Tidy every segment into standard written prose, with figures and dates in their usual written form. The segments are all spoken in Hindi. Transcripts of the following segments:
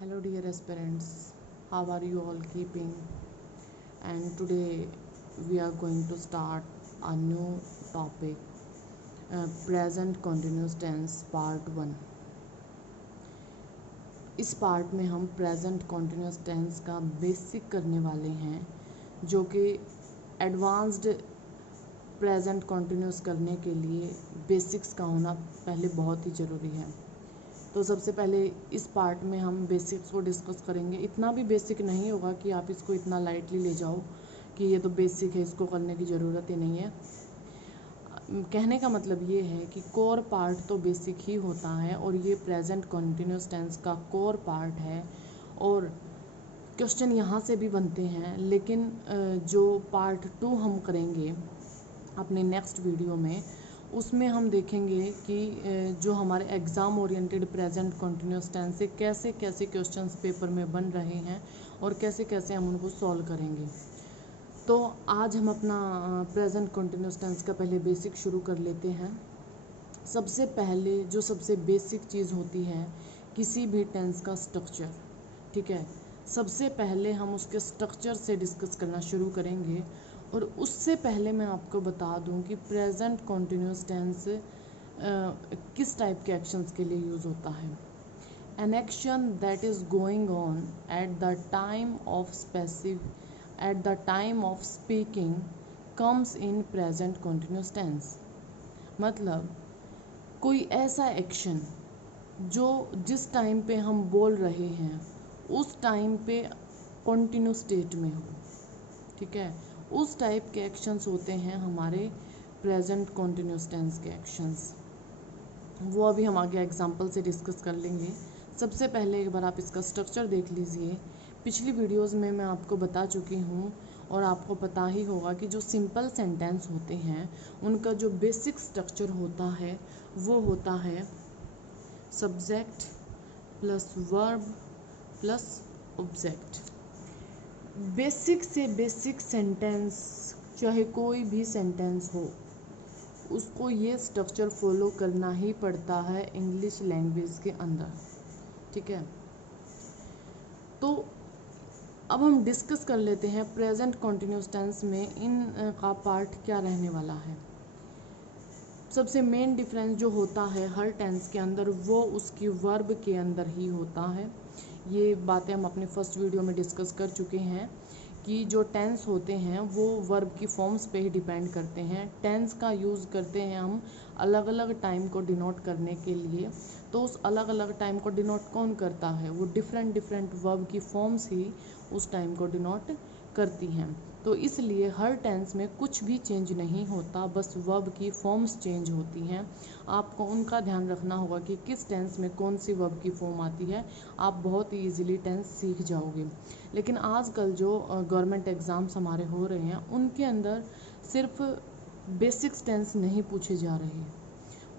Hello dear aspirants, how are you all keeping? And today we are going to start a new topic, present continuous tense part 1. इस पार्ट में हम प्रेजेंट continuous टेंस का बेसिक करने वाले हैं, जो कि एडवांस्ड प्रेजेंट continuous करने के लिए बेसिक्स का होना पहले बहुत ही ज़रूरी है। तो सबसे पहले इस पार्ट में हम बेसिक्स को डिस्कस करेंगे। इतना भी बेसिक नहीं होगा कि आप इसको इतना लाइटली ले जाओ कि ये तो बेसिक है, इसको करने की ज़रूरत ही नहीं है। कहने का मतलब ये है कि कोर पार्ट तो बेसिक ही होता है और ये प्रेजेंट कंटिन्यूस टेंस का कोर पार्ट है और क्वेश्चन यहाँ से भी बनते हैं। लेकिन जो पार्ट 2 हम करेंगे अपने नेक्स्ट वीडियो में, उसमें हम देखेंगे कि जो हमारे exam oriented present continuous tense से कैसे कैसे क्वेश्चंस पेपर में बन रहे हैं और कैसे कैसे हम उनको सॉल्व करेंगे। तो आज हम अपना प्रेजेंट कंटिन्यूस टेंस का पहले बेसिक शुरू कर लेते हैं। सबसे पहले जो सबसे बेसिक चीज़ होती है किसी भी टेंस का स्ट्रक्चर, ठीक है। सबसे पहले हम उसके स्ट्रक्चर से डिस्कस करना शुरू करेंगे और उससे पहले मैं आपको बता दूं कि प्रेजेंट कंटिन्यूस टेंस किस टाइप के एक्शंस के लिए यूज़ होता है। An action that is going on at the time of speaking comes in present continuous tense. मतलब कोई ऐसा एक्शन जो जिस टाइम पे हम बोल रहे हैं उस टाइम पे कंटिन्यू स्टेट में हो, ठीक है। उस टाइप के एक्शंस होते हैं हमारे प्रेजेंट कंटिन्यूस टेंस के एक्शंस। वो अभी हम आगे एग्जांपल से डिस्कस कर लेंगे। सबसे पहले एक बार आप इसका स्ट्रक्चर देख लीजिए। पिछली वीडियोस में मैं आपको बता चुकी हूँ और आपको पता ही होगा कि जो सिंपल सेंटेंस होते हैं उनका जो बेसिक स्ट्रक्चर होता है वो होता है subject plus verb plus object. Basic से बेसिक सेंटेंस, चाहे कोई भी सेंटेंस हो, उसको ये स्ट्रक्चर फॉलो करना ही पड़ता है इंग्लिश लैंग्वेज के अंदर, ठीक है। तो अब हम डिस्कस कर लेते हैं प्रेजेंट कंटिन्यूस टेंस में इन का पार्ट क्या रहने वाला है। सबसे मेन डिफरेंस जो होता है हर टेंस के अंदर वो उसकी वर्ब के अंदर ही होता है। ये बातें हम अपने फर्स्ट वीडियो में डिस्कस कर चुके हैं कि जो टेंस होते हैं वो वर्ब की फॉर्म्स पे ही डिपेंड करते हैं। टेंस का यूज़ करते हैं हम अलग अलग टाइम को डिनोट करने के लिए। तो उस अलग अलग टाइम को डिनोट कौन करता है? वो डिफरेंट डिफरेंट वर्ब की फॉर्म्स ही उस टाइम को डिनोट करती हैं। तो इसलिए हर टेंस में कुछ भी चेंज नहीं होता, बस वर्ब की फॉर्म्स चेंज होती हैं। आपको उनका ध्यान रखना होगा कि किस टेंस में कौन सी वर्ब की फॉर्म आती है। आप बहुत ही ईजिली टेंस सीख जाओगे। लेकिन आजकल जो गवर्नमेंट एग्ज़ाम्स हमारे हो रहे हैं उनके अंदर सिर्फ बेसिक्स टेंस नहीं पूछे जा रहे,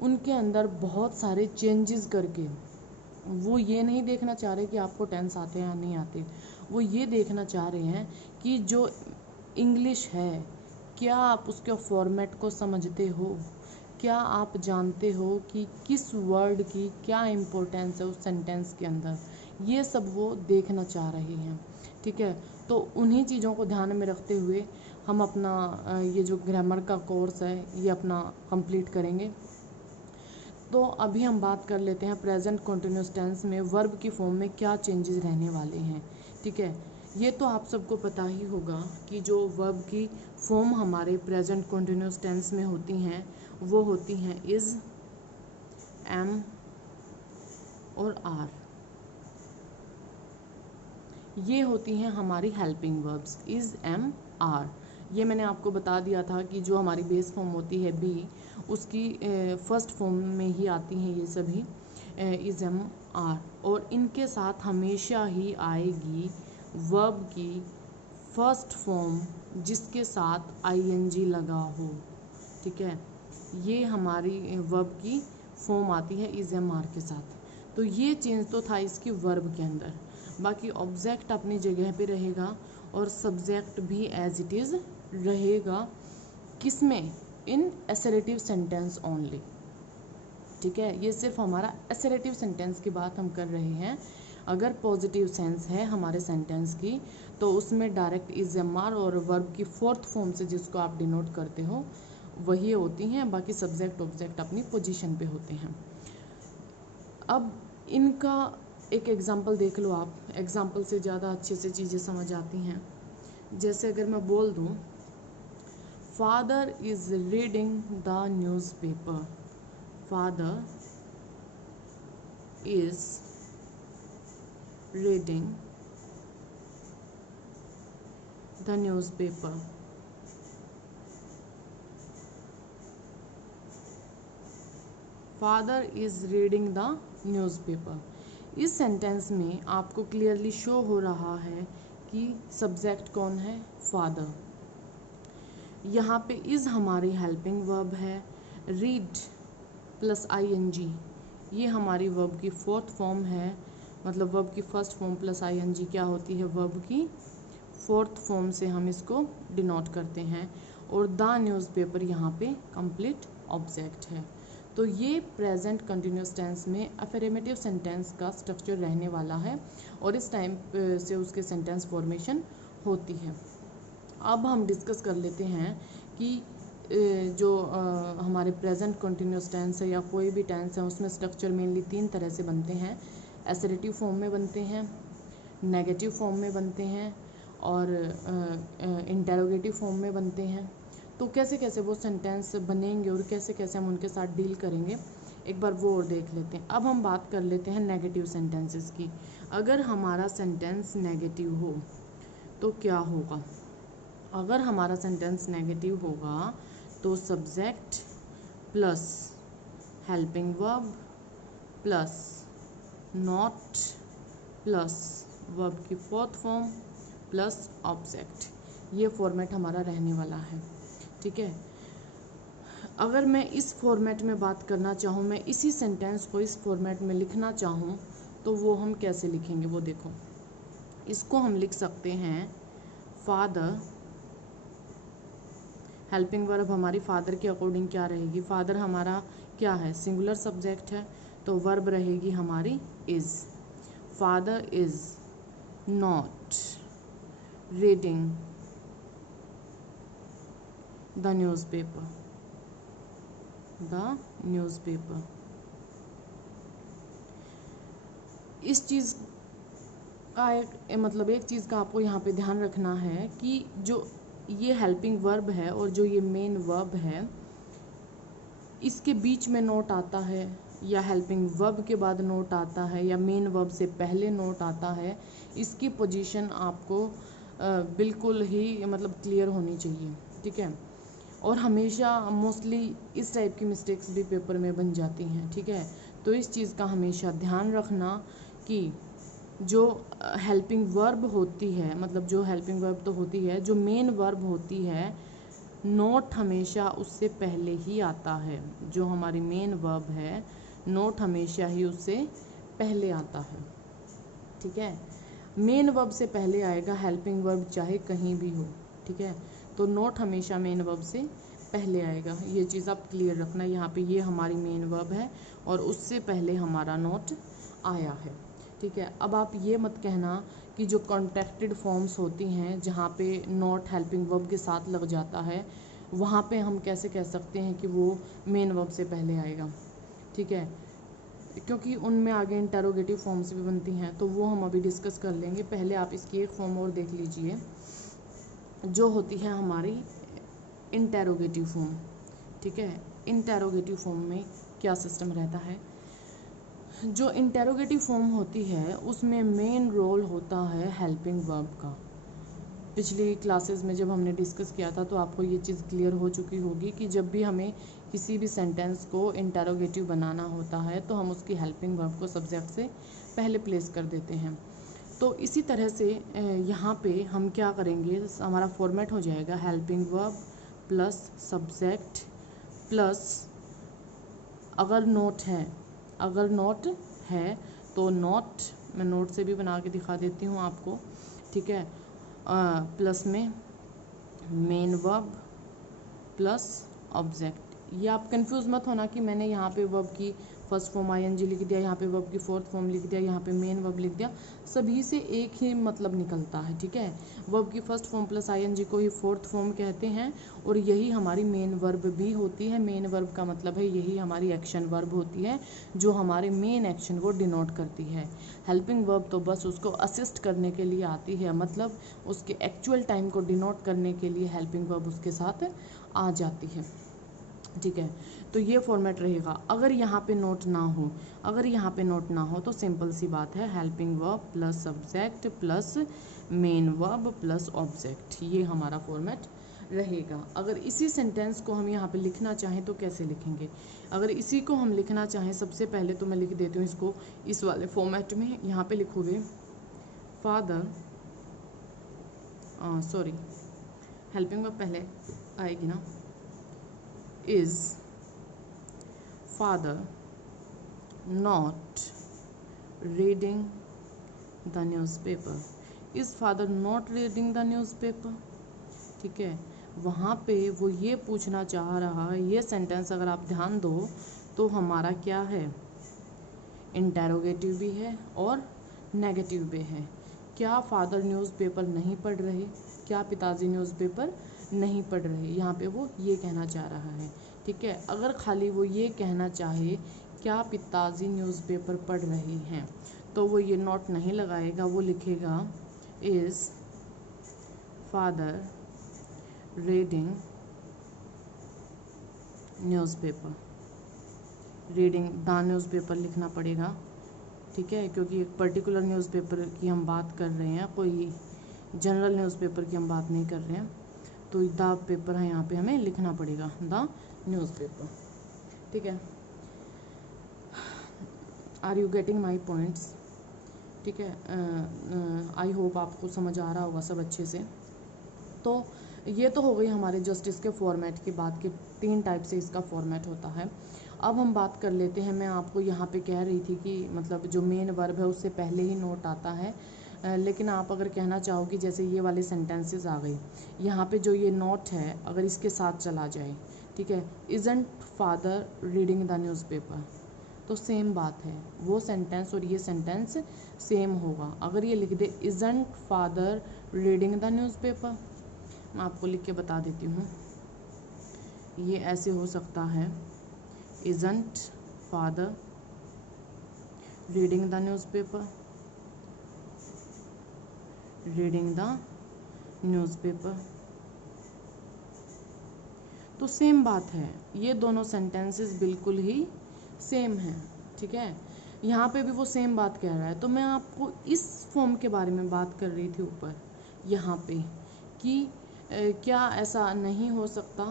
उनके अंदर बहुत सारे चेंजेस करके वो ये नहीं देखना चाह रहे कि आपको टेंस आते हैं या नहीं आते। वो ये देखना चाह रहे हैं कि जो इंग्लिश है क्या आप उसके फॉर्मेट को समझते हो, क्या आप जानते हो कि किस वर्ड की क्या इम्पोर्टेंस है उस सेंटेंस के अंदर। ये सब वो देखना चाह रहे हैं, ठीक है। तो उन्हीं चीज़ों को ध्यान में रखते हुए हम अपना ये जो ग्रामर का कोर्स है ये अपना कंप्लीट करेंगे। तो अभी हम बात कर लेते हैं प्रेजेंट कंटिन्यूस टेंस में वर्ब की फॉर्म में क्या चेंजेस रहने वाले हैं, ठीक है। ये तो आप सबको पता ही होगा कि जो वर्ब की फॉर्म हमारे प्रेजेंट कंटिन्यूस टेंस में होती हैं वो होती हैं इज़, एम और आर। ये होती हैं हमारी helping verbs is, am, are. ये मैंने आपको बता दिया था कि जो हमारी बेस फॉर्म होती है बी, उसकी फर्स्ट फॉर्म में ही आती हैं ये सभी इज़, एम, आर। और इनके साथ हमेशा ही आएगी वर्ब की फर्स्ट फॉर्म जिसके साथ आईएनजी लगा हो, ठीक है। ये हमारी वर्ब की फॉर्म आती है इज़, एम, आर के साथ। तो ये चेंज तो था इसकी वर्ब के अंदर। बाकी ऑब्जेक्ट अपनी जगह पे रहेगा और सब्जेक्ट भी एज इट इज़ रहेगा। किसमें? इन असर्टिव सेंटेंस ओनली, ठीक है। ये सिर्फ हमारा असर्टिव सेंटेंस की बात हम कर रहे हैं। अगर पॉजिटिव सेंस है हमारे सेंटेंस की तो उसमें डायरेक्ट इज एम आर और वर्ब की फोर्थ फॉर्म से जिसको आप डिनोट करते हो वही होती हैं, बाकी सब्जेक्ट ऑब्जेक्ट अपनी पोजीशन पे होते हैं। अब इनका एक एग्जांपल देख लो आप, एग्जांपल से ज़्यादा अच्छे से चीज़ें समझ आती हैं। जैसे अगर मैं बोल दूँ father is reading the newspaper, father is reading the newspaper, father is reading the newspaper. इस सेंटेंस में आपको क्लियरली शो हो रहा है कि सब्जेक्ट कौन है, फादर। यहाँ पे इज़ हमारी हेल्पिंग वर्ब है, रीड प्लस ING ये हमारी वर्ब की फोर्थ फॉर्म है, मतलब वर्ब की फर्स्ट फॉर्म प्लस ING क्या होती है, वर्ब की फोर्थ फॉर्म से हम इसको डिनोट करते हैं। और द न्यूज़पेपर यहाँ पे कंप्लीट ऑब्जेक्ट है। तो ये प्रेजेंट कंटिन्यूस टेंस में अफर्मेटिव सेंटेंस का स्ट्रक्चर रहने वाला है और इस टाइम से उसके सेंटेंस फॉर्मेशन होती है। अब हम डिस्कस कर लेते हैं कि जो हमारे प्रेजेंट कंटिन्यूस टेंस है या कोई भी टेंस है उसमें स्ट्रक्चर मेनली 3 तरह से बनते हैं। असर्टिव फॉर्म में बनते हैं, नेगेटिव फॉर्म में बनते हैं और इंटेरोगेटिव फॉर्म में बनते हैं। तो कैसे कैसे वो सेंटेंस बनेंगे और कैसे कैसे हम उनके साथ डील करेंगे एक बार वो और देख लेते हैं। अब हम बात कर लेते हैं नेगेटिव सेंटेंसेस की। अगर हमारा सेंटेंस नेगेटिव हो तो क्या होगा? अगर हमारा सेंटेंस नेगेटिव होगा तो subject plus helping verb plus not plus verb की फोर्थ फॉर्म प्लस ऑब्जेक्ट, ये फॉर्मेट हमारा रहने वाला है। ठीक है, अगर मैं इस फॉर्मेट में बात करना चाहूँ, मैं इसी सेंटेंस को इस फॉर्मेट में लिखना चाहूँ तो वो हम कैसे लिखेंगे वो देखो। इसको हम लिख सकते हैं फादर, हेल्पिंग वर्ब हमारी फादर के अकॉर्डिंग क्या रहेगी, फादर हमारा क्या है, सिंगुलर सब्जेक्ट है, तो वर्ब रहेगी हमारी is. Father is not reading the newspaper, the newspaper. इस चीज़ का एक चीज़ का आपको यहाँ पे ध्यान रखना है कि जो ये हेल्पिंग वर्ब है और जो ये मेन वर्ब है इसके बीच में नोट आता है या हेल्पिंग वर्ब के बाद नोट आता है या मेन वर्ब से पहले नोट आता है, इसकी पोजीशन आपको बिल्कुल ही मतलब क्लियर होनी चाहिए। ठीक है, और हमेशा मोस्टली इस टाइप की मिस्टेक्स भी पेपर में बन जाती हैं। ठीक है, तो इस चीज़ का हमेशा ध्यान रखना कि जो हेल्पिंग वर्ब होती है, मतलब जो हेल्पिंग वर्ब तो होती है, जो मेन वर्ब होती है नोट हमेशा उससे पहले ही आता है। जो हमारी मेन वर्ब है नोट हमेशा ही उससे पहले आता है। ठीक है, मेन वर्ब से पहले आएगा हेल्पिंग वर्ब चाहे कहीं भी हो। ठीक है, तो नोट हमेशा मेन वर्ब से पहले आएगा, ये चीज़ आप क्लियर रखना। यहाँ पे ये हमारी मेन वर्ब है और उससे पहले हमारा नोट आया है। ठीक है, अब आप ये मत कहना कि जो कॉन्ट्रैक्टेड फॉर्म्स होती हैं जहाँ पे नोट हेल्पिंग वर्ब के साथ लग जाता है वहाँ पे हम कैसे कह सकते हैं कि वो मेन वर्ब से पहले आएगा। ठीक है, क्योंकि उनमें आगे इंटेरोगेटिव फॉर्म्स भी बनती हैं तो वो हम अभी डिस्कस कर लेंगे। पहले आप इसकी एक फॉर्म और देख लीजिए जो होती है हमारी इंटेरोगेटिव फॉर्म। ठीक है, इंटेरोगेटिव फॉर्म में क्या सिस्टम रहता है, जो इंटेरोगेटिव फॉर्म होती है उसमें मेन रोल होता है हेल्पिंग वर्ब का। पिछली क्लासेस में जब हमने डिस्कस किया था तो आपको ये चीज़ क्लियर हो चुकी होगी कि जब भी हमें किसी भी सेंटेंस को इंटेरोगेटिव बनाना होता है तो हम उसकी हेल्पिंग वर्ब को सब्जेक्ट से पहले प्लेस कर देते हैं। तो इसी तरह से यहाँ पे हम क्या करेंगे, हमारा फॉर्मेट हो जाएगा helping verb plus subject plus अगर नोट है तो नोट, मैं नोट से भी बना के दिखा देती हूँ आपको। ठीक है, प्लस में मेन वर्ब प्लस ऑब्जेक्ट। ये आप कंफ्यूज मत होना कि मैंने यहाँ पे वर्ब की फर्स्ट फॉर्म आईएनजी लिख दिया, यहाँ पे वर्ब की फोर्थ फॉर्म लिख दिया, यहाँ पे मेन वर्ब लिख दिया, सभी से एक ही मतलब निकलता है, ठीक है। वर्ब की फर्स्ट फॉर्म प्लस आईएनजी को ही फोर्थ फॉर्म कहते हैं और यही हमारी मेन वर्ब भी होती है। मेन वर्ब का मतलब है यही हमारी एक्शन वर्ब होती है जो हमारे मेन एक्शन को डिनोट करती है। हेल्पिंग वर्ब तो बस उसको असिस्ट करने के लिए आती है, मतलब उसके एक्चुअल टाइम को डिनोट करने के लिए हेल्पिंग वर्ब उसके साथ आ जाती है, ठीक है। तो ये फॉर्मेट रहेगा। अगर यहाँ पे नोट ना हो, अगर यहाँ पे नोट ना हो तो सिंपल सी बात है, helping verb plus subject plus main verb plus object, ये हमारा फॉर्मेट रहेगा। अगर इसी सेंटेंस को हम यहाँ पे लिखना चाहें तो कैसे लिखेंगे? अगर इसी को हम लिखना चाहें, सबसे पहले तो मैं लिख देती हूँ इसको इस वाले फॉर्मेट में। यहाँ पे लिखोगे फादर, सॉरी हेल्पिंग वर्ब पहले आएगी ना, is father not reading the newspaper, is father not reading the newspaper, ठीक है। वहाँ पे वो ये पूछना चाह रहा है, ये सेंटेंस अगर आप ध्यान दो तो हमारा क्या है, इंटेरोगेटिव भी है और नेगेटिव भी है। क्या फादर न्यूज़पेपर नहीं पढ़ रहे, क्या पिताजी न्यूज़पेपर नहीं पढ़ रहे, यहाँ पे वो ये कहना चाह रहा है, ठीक है। अगर खाली वो ये कहना चाहे क्या पिताजी न्यूज़पेपर पढ़ रहे हैं तो वो ये नोट नहीं लगाएगा, वो लिखेगा is father reading newspaper, reading the newspaper लिखना पड़ेगा, ठीक है, क्योंकि एक पर्टिकुलर न्यूज़पेपर की हम बात कर रहे हैं, कोई जनरल न्यूज़पेपर की हम बात नहीं कर रहे हैं। तो द पेपर है, यहाँ पे हमें लिखना पड़ेगा द न्यूज़पेपर, ठीक है। Are you getting my points, ठीक है। आई होप आपको समझ आ रहा होगा सब अच्छे से। तो ये तो हो गई हमारे जस्ट इसके फॉर्मेट की बात, कि 3 टाइप से इसका फॉर्मेट होता है। अब हम बात कर लेते हैं, मैं आपको यहाँ पे कह रही थी कि मतलब जो मेन वर्ब है उससे पहले ही नोट आता है, लेकिन आप अगर कहना चाहो कि जैसे ये वाले सेंटेंसेस आ गई, यहाँ पे जो ये नोट है अगर इसके साथ चला जाए, ठीक है, isn't father reading the newspaper, तो सेम बात है, वो सेंटेंस और ये सेंटेंस सेम होगा। अगर ये लिख दे isn't father reading the newspaper, मैं आपको लिख के बता देती हूँ, ये ऐसे हो सकता है, isn't father reading the newspaper, reading the newspaper, तो सेम बात है, ये दोनों सेंटेंसेस बिल्कुल ही सेम हैं, ठीक है। यहाँ पे भी वो सेम बात कह रहा है। तो मैं आपको इस फॉर्म के बारे में बात कर रही थी ऊपर यहाँ पे कि क्या ऐसा नहीं हो सकता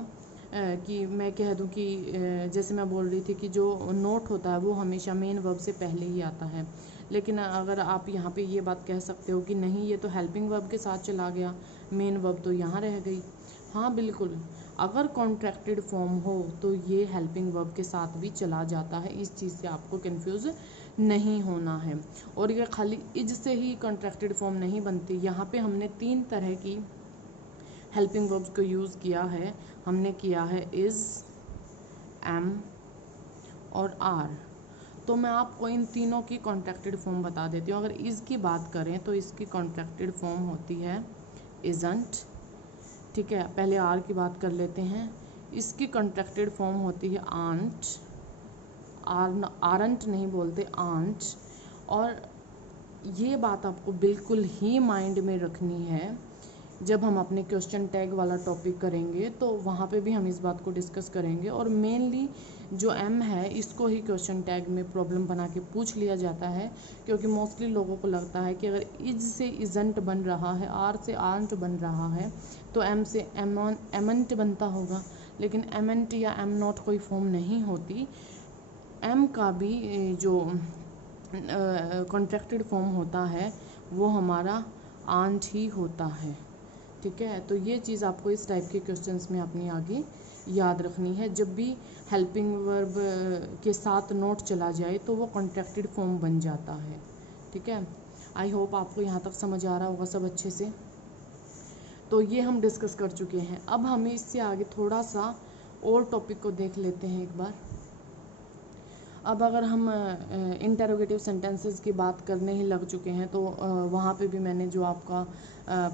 कि मैं कह दूँ कि जैसे मैं बोल रही थी कि जो नोट होता है वो हमेशा मेन वर्ब से पहले ही आता है, लेकिन अगर आप यहाँ पे ये बात कह सकते हो कि नहीं ये तो हेल्पिंग वर्ब के साथ चला गया, मेन वर्ब तो यहाँ रह गई। हाँ बिल्कुल, अगर कॉन्ट्रैक्टेड फॉर्म हो तो ये हेल्पिंग वर्ब के साथ भी चला जाता है, इस चीज़ से आपको कंफ्यूज नहीं होना है। और ये खाली इज से ही कॉन्ट्रैक्टेड फॉर्म नहीं बनती, यहाँ पे हमने 3 तरह की हेल्पिंग वर्ब्स को यूज़ किया है। हमने किया है इज़, एम और आर। तो मैं आपको इन तीनों की कॉन्ट्रैक्टेड फॉर्म बता देती हूँ। अगर इज़ की बात करें तो इसकी कॉन्ट्रैक्टेड फॉर्म होती है इज़न्ट, ठीक है। पहले आर की बात कर लेते हैं, इसकी कॉन्ट्रैक्टेड फॉर्म होती है आंट, आरंट नहीं बोलते, आंट। और ये बात आपको बिल्कुल ही माइंड में रखनी है, जब हम अपने क्वेश्चन टैग वाला टॉपिक करेंगे तो वहाँ पे भी हम इस बात को डिस्कस करेंगे। और मेनली जो एम है इसको ही क्वेश्चन टैग में प्रॉब्लम बना के पूछ लिया जाता है, क्योंकि मोस्टली लोगों को लगता है कि अगर इज से इज़न्ट बन रहा है, आर से आंट बन रहा है, तो एम से एमंट बनता होगा, लेकिन एमंट या एम नॉट कोई फॉर्म नहीं होती। एम का भी जो कॉन्ट्रैक्टेड फॉर्म होता है वो हमारा आंट ही होता है, ठीक है। तो ये चीज़ आपको इस टाइप के क्वेश्चंस में अपनी आगे याद रखनी है। जब भी हेल्पिंग वर्ब के साथ नोट चला जाए तो वो कॉन्ट्रैक्टेड फॉर्म बन जाता है, ठीक है। आई होप आपको यहाँ तक समझ आ रहा होगा सब अच्छे से। तो ये हम डिस्कस कर चुके हैं। अब हमें इससे आगे थोड़ा सा और टॉपिक को देख लेते हैं एक बार। अब अगर हम इंटरोगेटिव सेंटेंसेस की बात करने ही लग चुके हैं तो वहाँ पे भी मैंने जो आपका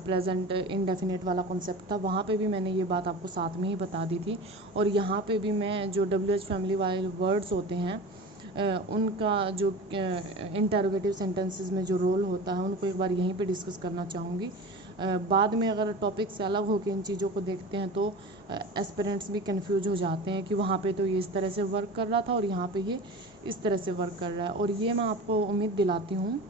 प्रेजेंट इंडेफिनिट वाला कॉन्सेप्ट था वहाँ पे भी मैंने ये बात आपको साथ में ही बता दी थी। और यहाँ पे भी मैं जो WH फैमिली वाले वर्ड्स होते हैं उनका जो इंटरोगेटिव सेंटेंसेस में जो रोल होता है उनको एक बार यहीं पे डिस्कस करना चाहूँगी। बाद में अगर टॉपिक से अलग होकर इन चीज़ों को देखते हैं तो एस्पिरेंट्स भी कंफ्यूज हो जाते हैं कि वहाँ पे तो ये इस तरह से वर्क कर रहा था और यहाँ पे ये इस तरह से वर्क कर रहा है। और ये मैं आपको उम्मीद दिलाती हूँ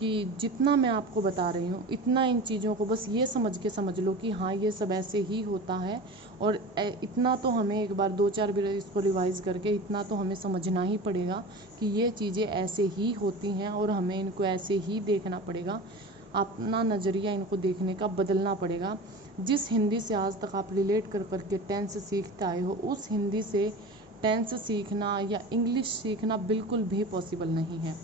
कि जितना मैं आपको बता रही हूँ इतना इन चीज़ों को बस ये समझ लो कि हाँ ये सब ऐसे ही होता है। और इतना तो हमें एक बार 2-4 बार इसको रिवाइज़ करके इतना तो हमें समझना ही पड़ेगा कि ये चीज़ें ऐसे ही होती हैं और हमें इनको ऐसे ही देखना पड़ेगा। अपना नज़रिया इनको देखने का बदलना पड़ेगा। जिस हिंदी से आज तक आप रिलेट कर करके टेंस सीखते आए हो उस हिंदी से टेंस सीखना या इंग्लिश सीखना बिल्कुल भी पॉसिबल नहीं है।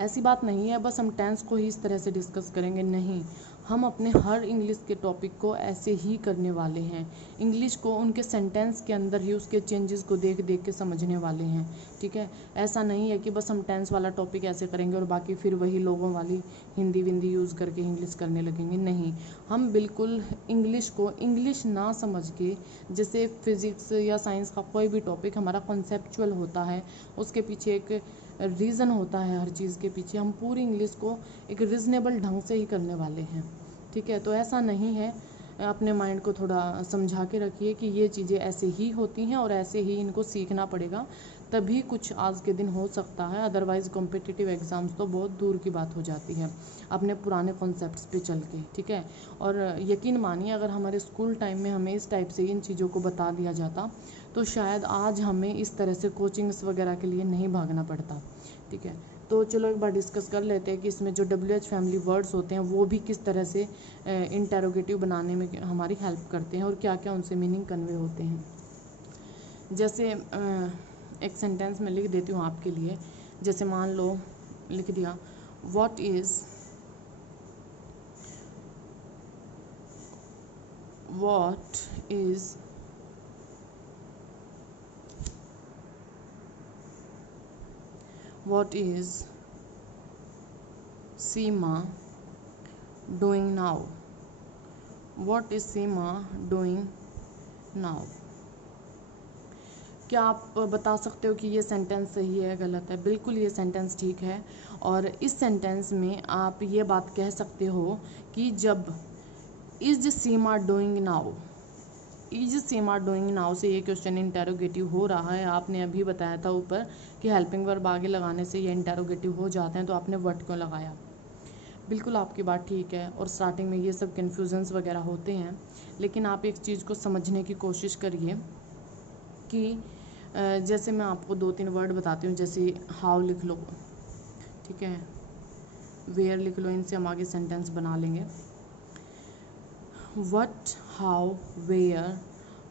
ऐसी बात नहीं है बस हम टेंस को ही इस तरह से डिस्कस करेंगे, नहीं, हम अपने हर इंग्लिश के टॉपिक को ऐसे ही करने वाले हैं। इंग्लिश को उनके सेंटेंस के अंदर ही उसके चेंजेस को देख देख के समझने वाले हैं, ठीक है। ऐसा नहीं है कि बस हम टेंस वाला टॉपिक ऐसे करेंगे और बाकी फिर वही लोगों वाली हिंदी विंदी यूज़ करके इंग्लिश करने लगेंगे, नहीं। हम बिल्कुल इंग्लिश को इंग्लिश ना समझ के, जैसे फिज़िक्स या साइंस का कोई भी टॉपिक हमारा कॉन्सेप्चुअल होता है, उसके पीछे एक रीज़न होता है, हर चीज़ के पीछे हम पूरी इंग्लिश को एक रीज़नेबल ढंग से ही करने वाले हैं, ठीक है। तो ऐसा नहीं है, अपने माइंड को थोड़ा समझा के रखिए कि ये चीज़ें ऐसे ही होती हैं और ऐसे ही इनको सीखना पड़ेगा, तभी कुछ आज के दिन हो सकता है। अदरवाइज़ कॉम्पिटिटिव एग्ज़ाम्स तो बहुत दूर की बात हो जाती है अपने पुराने कॉन्सेप्ट्स पे चल के, ठीक है। और यकीन मानिए अगर हमारे स्कूल टाइम में हमें इस टाइप से इन चीज़ों को बता दिया जाता तो शायद आज हमें इस तरह से कोचिंग्स वगैरह के लिए नहीं भागना पड़ता, ठीक है। तो चलो एक बार डिस्कस कर लेते हैं कि इसमें जो WH फैमिली वर्ड्स होते हैं वो भी किस तरह से इंटरोगेटिव बनाने में हमारी हेल्प करते हैं और क्या क्या उनसे मीनिंग कन्वे होते हैं। जैसे एक सेंटेंस में लिख देती हूँ आपके लिए। जैसे मान लो लिख दिया, what is Seema doing now? What is Seema doing now? क्या आप बता सकते हो कि ये सेंटेंस सही है गलत है? बिल्कुल ये सेंटेंस ठीक है। और इस सेंटेंस में आप ये बात कह सकते हो कि जब is Seema doing now, is Seema doing now से ये क्वेश्चन इंटरोगेटिव हो रहा है। आपने अभी बताया था ऊपर कि हेल्पिंग वर्ब आगे लगाने से ये इंटरोगेटिव हो जाते हैं, तो आपने व्हाट क्यों लगाया? बिल्कुल आपकी बात ठीक है। और स्टार्टिंग में ये सब कन्फ्यूजन्स वगैरह होते हैं, लेकिन आप एक चीज़ को समझने की कोशिश करिए कि जैसे मैं आपको 2-3 वर्ड बताती हूँ। जैसे हाउ लिख लो, ठीक है, वेयर लिख लो, इनसे हम आगे सेंटेंस बना लेंगे। व्हाट, हाउ, वेयर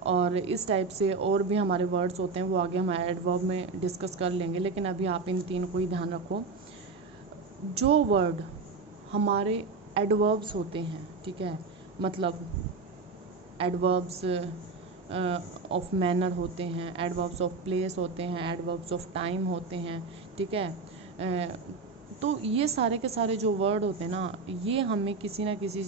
और इस टाइप से और भी हमारे वर्ड्स होते हैं, वो आगे हम एडवर्ब में डिस्कस कर लेंगे। लेकिन अभी आप इन 3 को ही ध्यान रखो। जो वर्ड हमारे एडवर्ब्स होते हैं, ठीक है, मतलब एडवर्ब्स ऑफ मैनर होते हैं, एडवर्ब्स ऑफ प्लेस होते हैं, एडवर्ब्स ऑफ टाइम होते हैं, ठीक है। तो ये सारे के सारे जो वर्ड होते हैं ना, ये हमें किसी ना किसी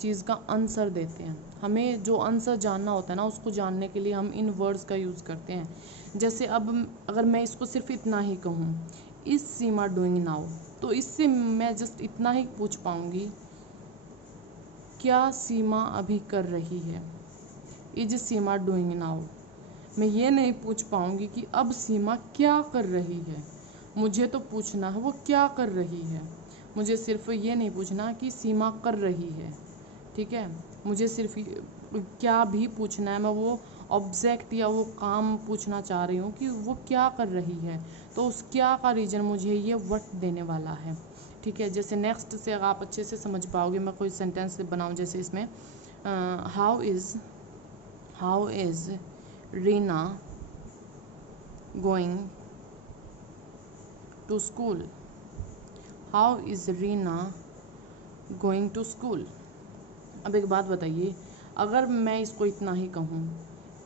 चीज़ का आंसर देते हैं। हमें जो आंसर जानना होता है ना, उसको जानने के लिए हम इन वर्ड्स का यूज़ करते हैं। जैसे अब अगर मैं इसको सिर्फ इतना ही कहूँ, इज सीमा डूइंग नाउ, तो इससे मैं जस्ट इतना ही पूछ पाऊँगी, क्या सीमा अभी कर रही है? Is Seema doing now. मैं ये नहीं पूछ पाऊँगी कि अब सीमा क्या कर रही है। मुझे तो पूछना है वो क्या कर रही है। मुझे सिर्फ ये नहीं पूछना कि सीमा कर रही है, ठीक है। मुझे सिर्फ क्या भी पूछना है, मैं वो ऑब्जेक्ट या वो काम पूछना चाह रही हूँ कि वो क्या कर रही है। तो उस क्या का रीज़न मुझे ये व्हाट देने वाला है, ठीक है। जैसे नेक्स्ट से अगर आप अच्छे से समझ पाओगे, मैं कोई सेंटेंस बनाऊँ जैसे इसमें how is Reena going to school? How is Reena going to school? अब एक बात बताइए, अगर मैं इसको इतना ही कहूँ,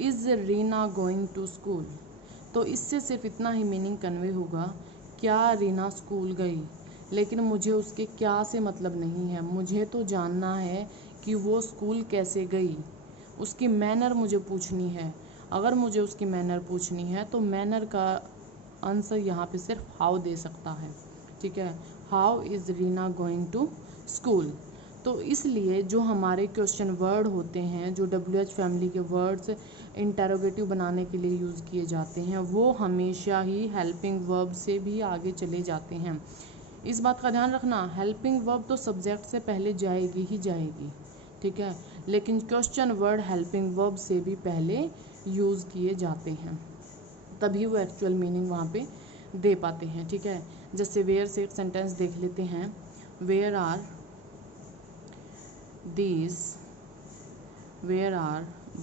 is Reena going to school, तो इससे सिर्फ इतना ही मीनिंग कन्वे होगा, क्या रीना स्कूल गई, लेकिन मुझे उसके क्या से मतलब नहीं है। मुझे तो जानना है कि वो स्कूल कैसे गई, उसकी मैनर मुझे पूछनी है। अगर मुझे उसकी मैनर पूछनी है तो मैनर का आंसर यहाँ पे सिर्फ हाउ दे सकता है, ठीक है। How is Reena going to school. तो इसलिए जो हमारे क्वेश्चन वर्ड होते हैं, जो WH फैमिली के वर्ड्स इंटरोगेटिव बनाने के लिए यूज़ किए जाते हैं, वो हमेशा ही हेल्पिंग वर्ब से भी आगे चले जाते हैं। इस बात का ध्यान रखना, हेल्पिंग वर्ब तो सब्जेक्ट से पहले जाएगी ही जाएगी, ठीक है, लेकिन क्वेश्चन वर्ड हेल्पिंग वर्ब से भी पहले यूज़ किए जाते हैं, तभी वो एक्चुअल मीनिंग वहाँ पे दे पाते हैं, ठीक है। जैसे वेयर से एक सेंटेंस देख लेते हैं, where are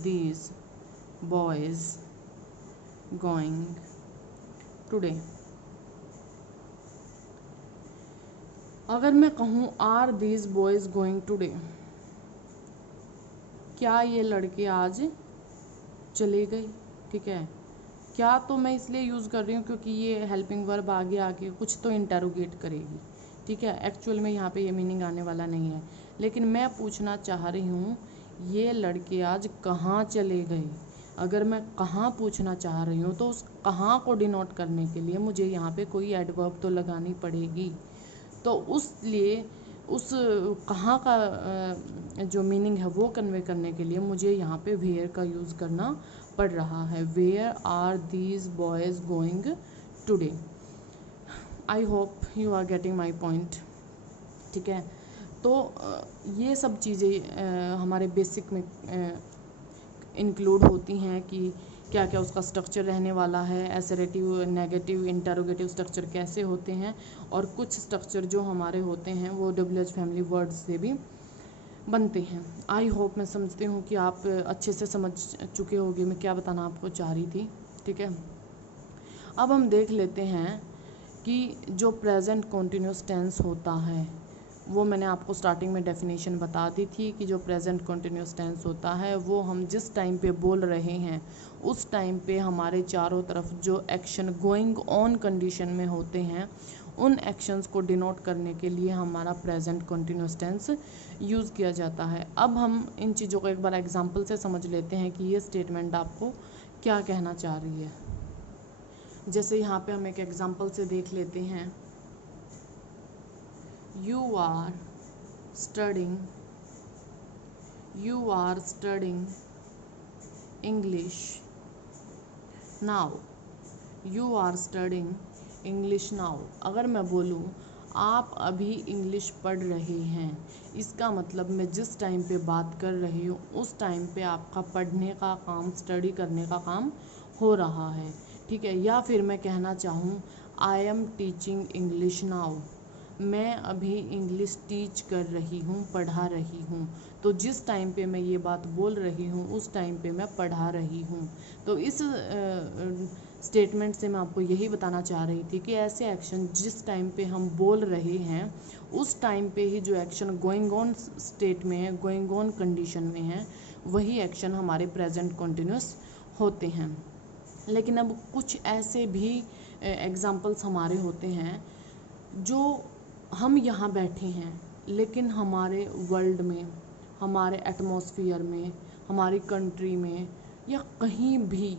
these boys going today. अगर मैं कहूँ are these boys going today, क्या ये लड़के आज चले गए, ठीक है। क्या तो मैं इसलिए यूज़ कर रही हूँ क्योंकि ये हेल्पिंग वर्ब आगे आके कुछ तो इंटरोगेट करेगी, ठीक है। एक्चुअल में यहाँ पे ये मीनिंग आने वाला नहीं है, लेकिन मैं पूछना चाह रही हूँ ये लड़के आज कहाँ चले गए। अगर मैं कहाँ पूछना चाह रही हूँ तो उस कहाँ को डिनोट करने के लिए मुझे यहाँ पे कोई एडवर्ब तो लगानी पड़ेगी। तो उसलिए उस कहाँ का जो मीनिंग है वो कन्वे करने के लिए मुझे यहाँ पे वेयर का यूज़ करना पड़ रहा है। Where are these boys going today. I hope you are getting my point, ठीक है। तो ये सब चीज़ें हमारे बेसिक में इंक्लूड होती हैं कि क्या क्या उसका स्ट्रक्चर रहने वाला है, एसरेटिव, नेगेटिव, इंटरोगेटिव स्ट्रक्चर कैसे होते हैं, और कुछ स्ट्रक्चर जो हमारे होते हैं वो WH फैमिली वर्ड्स से भी बनते हैं। आई होप, मैं समझती हूँ कि आप अच्छे से समझ चुके होंगे मैं क्या बताना आपको चाह रही थी, ठीक है। अब हम देख लेते हैं कि जो प्रेजेंट कॉन्टिन्यूस टेंस होता है, वो मैंने आपको स्टार्टिंग में डेफिनेशन बता दी थी कि जो प्रेजेंट कॉन्टिन्यूस टेंस होता है वो हम जिस टाइम पे बोल रहे हैं उस टाइम पे हमारे चारों तरफ जो एक्शन गोइंग ऑन कंडीशन में होते हैं उन एक्शंस को डिनोट करने के लिए हमारा प्रेजेंट कॉन्टिन्यूस टेंस यूज़ किया जाता है। अब हम इन चीज़ों को एक बार एग्जांपल से समझ लेते हैं कि ये स्टेटमेंट आपको क्या कहना चाह रही है। जैसे यहाँ पे हम एक एग्जांपल से देख लेते हैं, You are studying English now. You are studying English now. अगर मैं बोलूँ आप अभी इंग्लिश पढ़ रहे हैं, इसका मतलब मैं जिस टाइम पे बात कर रही हूँ उस टाइम पे आपका पढ़ने का काम, स्टडी करने का काम हो रहा है, ठीक है। या फिर मैं कहना चाहूँ I am teaching English now, मैं अभी इंग्लिश टीच कर रही हूँ, पढ़ा रही हूँ। तो जिस टाइम पे मैं ये बात बोल रही हूँ उस टाइम पे मैं पढ़ा रही हूँ। तो इस स्टेटमेंट से मैं आपको यही बताना चाह रही थी कि ऐसे एक्शन जिस टाइम पे हम बोल रहे हैं उस टाइम पे ही जो एक्शन गोइंग ऑन स्टेट में है, गोइंग ऑन कंडीशन में है, वही एक्शन हमारे प्रेजेंट कॉन्टिन्यूस होते हैं। लेकिन अब कुछ ऐसे भी एग्जाम्पल्स हमारे होते हैं जो हम यहाँ बैठे हैं लेकिन हमारे वर्ल्ड में, हमारे एटमॉस्फेयर में, हमारी कंट्री में या कहीं भी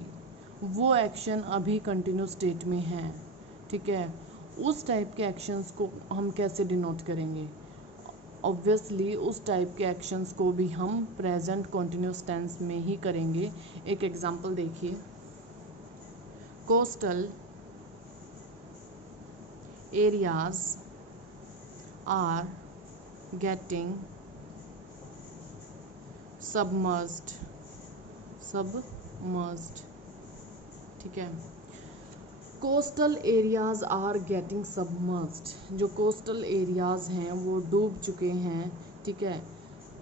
वो एक्शन अभी कंटिन्यू स्टेट में है, ठीक है। उस टाइप के एक्शंस को हम कैसे डिनोट करेंगे? ऑब्वियसली उस टाइप के एक्शंस को भी हम प्रेजेंट कॉन्टिन्यूस टेंस में ही करेंगे। एक एग्जांपल देखिए, coastal areas are getting submerged, ठीक है। Coastal areas are getting submerged, जो कोस्टल एरियाज़ हैं वो डूब चुके हैं, ठीक है।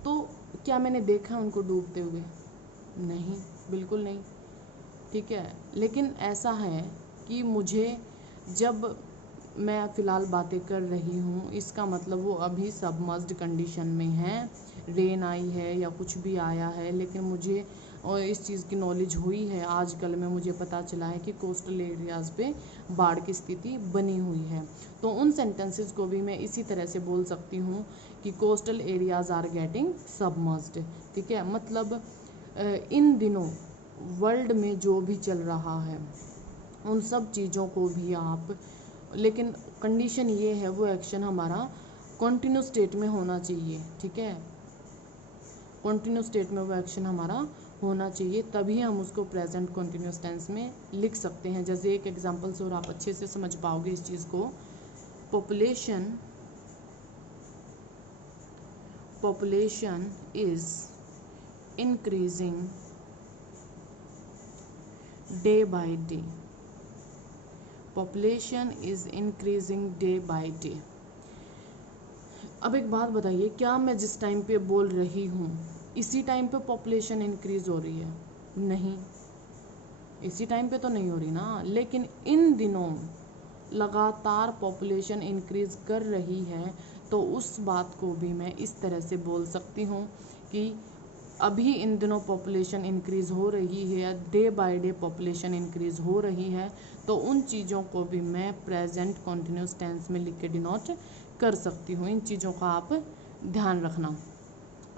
तो क्या मैंने देखा उनको डूबते हुए? नहीं, बिल्कुल नहीं, ठीक है। लेकिन ऐसा है कि मुझे, जब मैं फ़िलहाल बातें कर रही हूँ इसका मतलब वो अभी सबमर्ज्ड कंडीशन में है, रेन आई है या कुछ भी आया है, लेकिन मुझे और इस चीज़ की नॉलेज हुई है आजकल में, मुझे पता चला है कि कोस्टल एरियाज़ पे बाढ़ की स्थिति बनी हुई है। तो उन सेंटेंसेस को भी मैं इसी तरह से बोल सकती हूँ कि coastal areas are getting submerged. ठीक है, मतलब इन दिनों वर्ल्ड में जो भी चल रहा है उन सब चीज़ों को भी आप, लेकिन कंडीशन ये है वो एक्शन हमारा कॉन्टिन्यूस स्टेट में होना चाहिए। ठीक है, कॉन्टिन्यूस स्टेट में वो एक्शन हमारा होना चाहिए, तभी हम उसको प्रेजेंट कॉन्टिन्यूस टेंस में लिख सकते हैं। जैसे एक एग्जांपल से और आप अच्छे से समझ पाओगे इस चीज़ को। Population is increasing day by day. Population is increasing day by day. अब एक बात बताइए, क्या मैं जिस टाइम पे बोल रही हूँ इसी टाइम पे पॉपुलेशन इंक्रीज हो रही है? नहीं, इसी टाइम पे तो नहीं हो रही ना, लेकिन इन दिनों लगातार पॉपुलेशन इंक्रीज कर रही है, तो उस बात को भी मैं इस तरह से बोल सकती हूँ कि अभी इन दिनों पॉपुलेशन इंक्रीज हो रही है, day by day population increase हो रही है, तो उन चीज़ों को भी मैं प्रेजेंट कॉन्टिन्यूस टेंस में लिख के डिनोट कर सकती हूँ। इन चीज़ों का आप ध्यान रखना।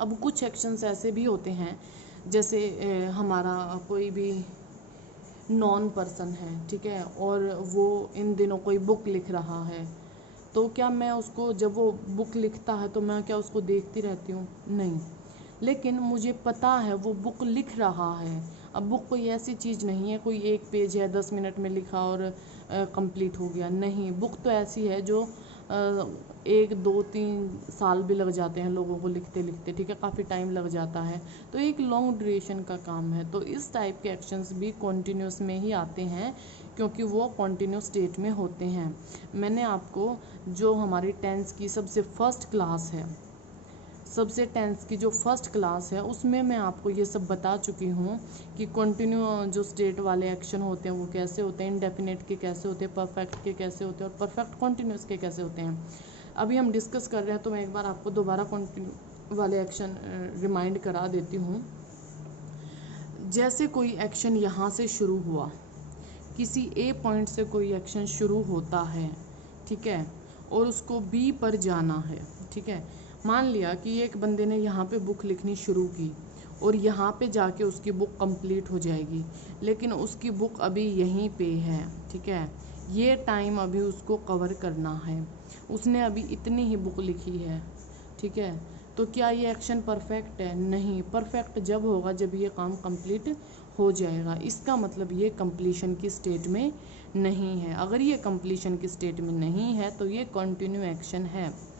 अब कुछ एक्शंस ऐसे भी होते हैं, जैसे हमारा कोई भी नॉन पर्सन है, ठीक है, और वो इन दिनों कोई बुक लिख रहा है, तो क्या मैं उसको, जब वो बुक लिखता है तो मैं क्या उसको देखती रहती हूँ? नहीं, लेकिन मुझे पता है वो बुक लिख रहा है। अब बुक कोई ऐसी चीज़ नहीं है कोई एक पेज है 10 मिनट में लिखा और कंप्लीट हो गया। नहीं, बुक तो ऐसी है जो 1 2 3 साल भी लग जाते हैं लोगों को लिखते लिखते। ठीक है, काफ़ी टाइम लग जाता है, तो एक लॉन्ग ड्यूरेशन का काम है। तो इस टाइप के एक्शंस भी कॉन्टिन्यूस में ही आते हैं, क्योंकि वो कॉन्टिन्यूस स्टेट में होते हैं। मैंने आपको जो हमारी टेंस की सबसे फर्स्ट क्लास है, सबसे टेंस की जो फर्स्ट क्लास है, उसमें मैं आपको ये सब बता चुकी हूँ कि कंटिन्यू जो स्टेट वाले एक्शन होते हैं वो कैसे होते हैं, इंडेफिनेट के कैसे होते हैं, परफेक्ट के कैसे होते हैं और परफेक्ट कॉन्टिन्यूस के कैसे होते हैं। अभी हम डिस्कस कर रहे हैं, तो मैं एक बार आपको दोबारा कंटिन्यू वाले एक्शन रिमाइंड करा देती हूँ। जैसे कोई एक्शन यहाँ से शुरू हुआ, किसी ए पॉइंट से कोई एक्शन शुरू होता है, ठीक है, और उसको बी पर जाना है। ठीक है, मान लिया कि एक बंदे ने यहाँ पे बुक लिखनी शुरू की और यहाँ पे जाके उसकी बुक कंप्लीट हो जाएगी, लेकिन उसकी बुक अभी यहीं पे है। ठीक है, ये टाइम अभी उसको कवर करना है, उसने अभी इतनी ही बुक लिखी है। ठीक है, तो क्या ये एक्शन परफेक्ट है? नहीं, परफेक्ट जब होगा जब ये काम कंप्लीट हो जाएगा। इसका मतलब ये कंप्लीशन की स्टेट में नहीं है। अगर ये कंप्लीशन की स्टेट में नहीं है तो ये कंटिन्यू एक्शन है।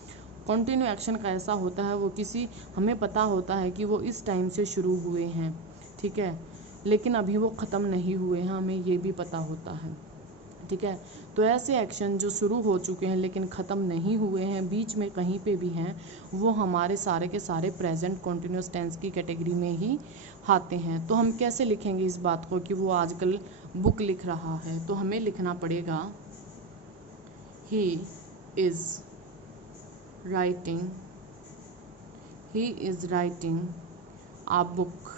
कंटिन्यू एक्शन का ऐसा होता है, वो किसी, हमें पता होता है कि वो इस टाइम से शुरू हुए हैं, ठीक है, लेकिन अभी वो ख़त्म नहीं हुए हैं, हमें ये भी पता होता है। ठीक है, तो ऐसे एक्शन जो शुरू हो चुके हैं लेकिन ख़त्म नहीं हुए हैं, बीच में कहीं पे भी हैं, वो हमारे सारे के सारे प्रेजेंट कॉन्टिन्यूस टेंस की कैटेगरी में ही आते हैं। तो हम कैसे लिखेंगे इस बात को कि वो आजकल बुक लिख रहा है? तो हमें लिखना पड़ेगा he is writing a book.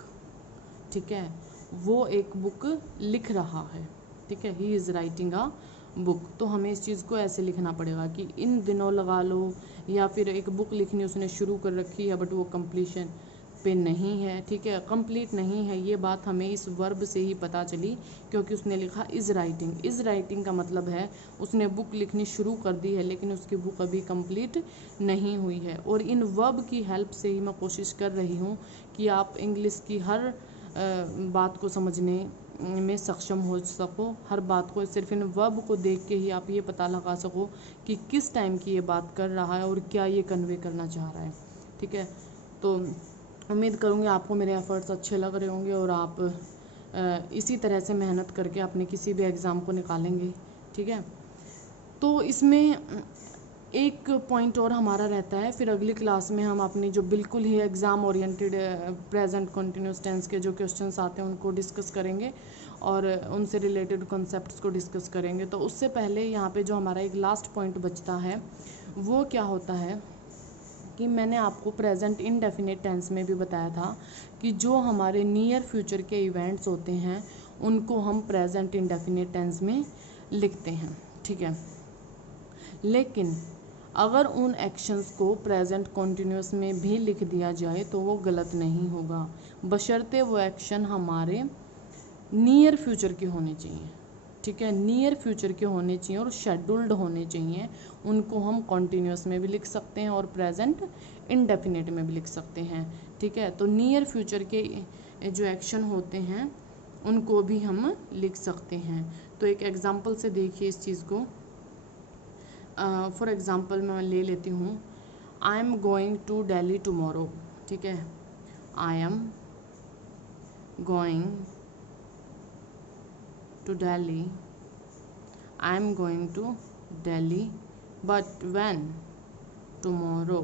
ठीक है, वो एक बुक लिख रहा है। ठीक है, he is writing a book. तो हमें इस चीज़ को ऐसे लिखना पड़ेगा कि इन दिनों लगा लो, या फिर एक बुक लिखनी उसने शुरू कर रखी है बट वो कंप्लीशन पे नहीं है। ठीक है, कंप्लीट नहीं है, ये बात हमें इस वर्ब से ही पता चली, क्योंकि उसने लिखा इज़ राइटिंग। इज़ राइटिंग का मतलब है उसने बुक लिखनी शुरू कर दी है लेकिन उसकी बुक अभी कंप्लीट नहीं हुई है। और इन वर्ब की हेल्प से ही मैं कोशिश कर रही हूँ कि आप इंग्लिश की हर बात को समझने में सक्षम हो सको, हर बात को सिर्फ इन वर्ब को देख के ही आप ये पता लगा सको कि किस टाइम की ये बात कर रहा है और क्या ये कन्वे करना चाह रहा है। ठीक है, तो उम्मीद करूँगी आपको मेरे एफर्ट्स अच्छे लग रहे होंगे और आप इसी तरह से मेहनत करके अपने किसी भी एग्ज़ाम को निकालेंगे। ठीक है, तो इसमें एक पॉइंट और हमारा रहता है, फिर अगली क्लास में हम अपनी जो बिल्कुल ही exam oriented present continuous tense के जो क्वेश्चंस आते हैं उनको डिस्कस करेंगे और उनसे रिलेटेड कॉन्सेप्ट्स को डिस्कस करेंगे। तो उससे पहले यहाँ पे जो हमारा एक लास्ट पॉइंट बचता है वो क्या होता है कि मैंने आपको प्रेजेंट इंडेफिनिट टेंस में भी बताया था कि जो हमारे नियर फ्यूचर के इवेंट्स होते हैं उनको हम प्रेजेंट इंडेफिनिट टेंस में लिखते हैं, ठीक है। लेकिन अगर उन एक्शंस को प्रेजेंट कॉन्टिन्यूस में भी लिख दिया जाए तो वो गलत नहीं होगा, बशर्ते वो एक्शन हमारे नियर फ्यूचर के होने चाहिए, ठीक है। नियर फ्यूचर के होने चाहिए और शेड्यूल्ड होने चाहिए। उनको हम कॉन्टिन्यूस में भी लिख सकते हैं और प्रेजेंट इंडेफिनिट में भी लिख सकते हैं, ठीक है। तो नियर फ्यूचर के जो एक्शन होते हैं उनको भी हम लिख सकते हैं। तो एक एग्जांपल से देखिए इस चीज़ को। फॉर एग्ज़ाम्पल मैं ले लेती हूँ, I am going to Delhi tomorrow, ठीक है। I am going to Delhi, I am going to Delhi, but when? Tomorrow,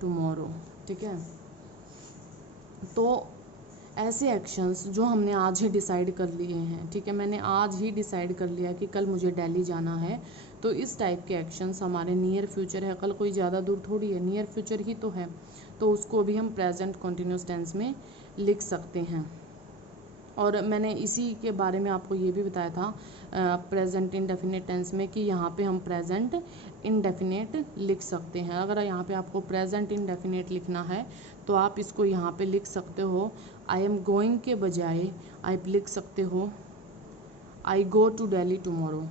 tomorrow, ठीक है। तो ऐसे एक्शंस जो हमने आज ही डिसाइड कर लिए हैं, ठीक है, मैंने आज ही डिसाइड कर लिया कि कल मुझे दिल्ली जाना है, तो इस टाइप के एक्शंस हमारे नियर फ्यूचर है, कल कोई ज़्यादा दूर थोड़ी है, नियर फ्यूचर ही तो है, तो उसको भी हम प्रेजेंट कॉन्टिन्यूस टेंस में लिख सकते हैं। और मैंने इसी के बारे में आपको ये भी बताया था प्रेजेंट इंडेफिनिट टेंस में कि यहाँ पे हम प्रेजेंट इंडेफिनिट लिख सकते हैं। अगर यहाँ पे आपको प्रेजेंट इंडेफिनिट लिखना है तो आप इसको यहाँ पे लिख सकते हो, आई एम गोइंग के बजाय आप लिख सकते हो I go to Delhi tomorrow,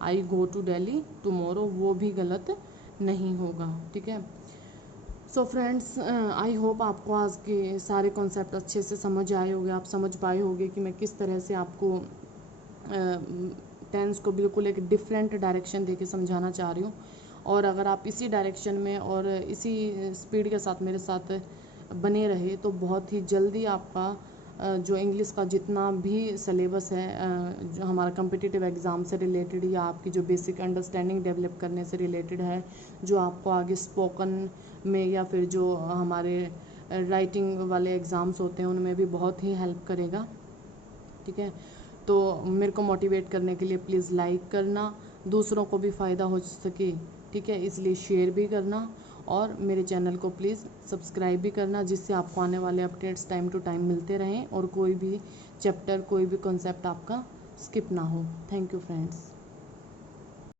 I go to Delhi tomorrow, वो भी गलत नहीं होगा, ठीक है। सो फ्रेंड्स, आई होप आपको आज के सारे कॉन्सेप्ट अच्छे से समझ आए होंगे, आप समझ पाए होंगे कि मैं किस तरह से आपको टेंस को बिल्कुल एक डिफरेंट डायरेक्शन देके समझाना चाह रही हूँ। और अगर आप इसी डायरेक्शन में और इसी स्पीड के साथ मेरे साथ बने रहे तो बहुत ही जल्दी आपका जो इंग्लिश का जितना भी सिलेबस है जो हमारा कम्पिटिटिव एग्ज़ाम से रिलेटेड या आपकी जो बेसिक अंडरस्टैंडिंग डेवलप करने से रिलेटेड है, जो आपको आगे स्पोकन में या फिर जो हमारे राइटिंग वाले एग्ज़ाम्स होते हैं उनमें भी बहुत ही हेल्प करेगा, ठीक है। तो मेरे को मोटिवेट करने के लिए प्लीज़ लाइक करना, दूसरों को भी फ़ायदा हो सके, ठीक है, इसलिए शेयर भी करना और मेरे चैनल को प्लीज़ सब्सक्राइब भी करना, जिससे आपको आने वाले अपडेट्स टाइम टू टाइम मिलते रहें और कोई भी चैप्टर कोई भी कॉन्सेप्ट आपका स्किप ना हो। Thank you friends.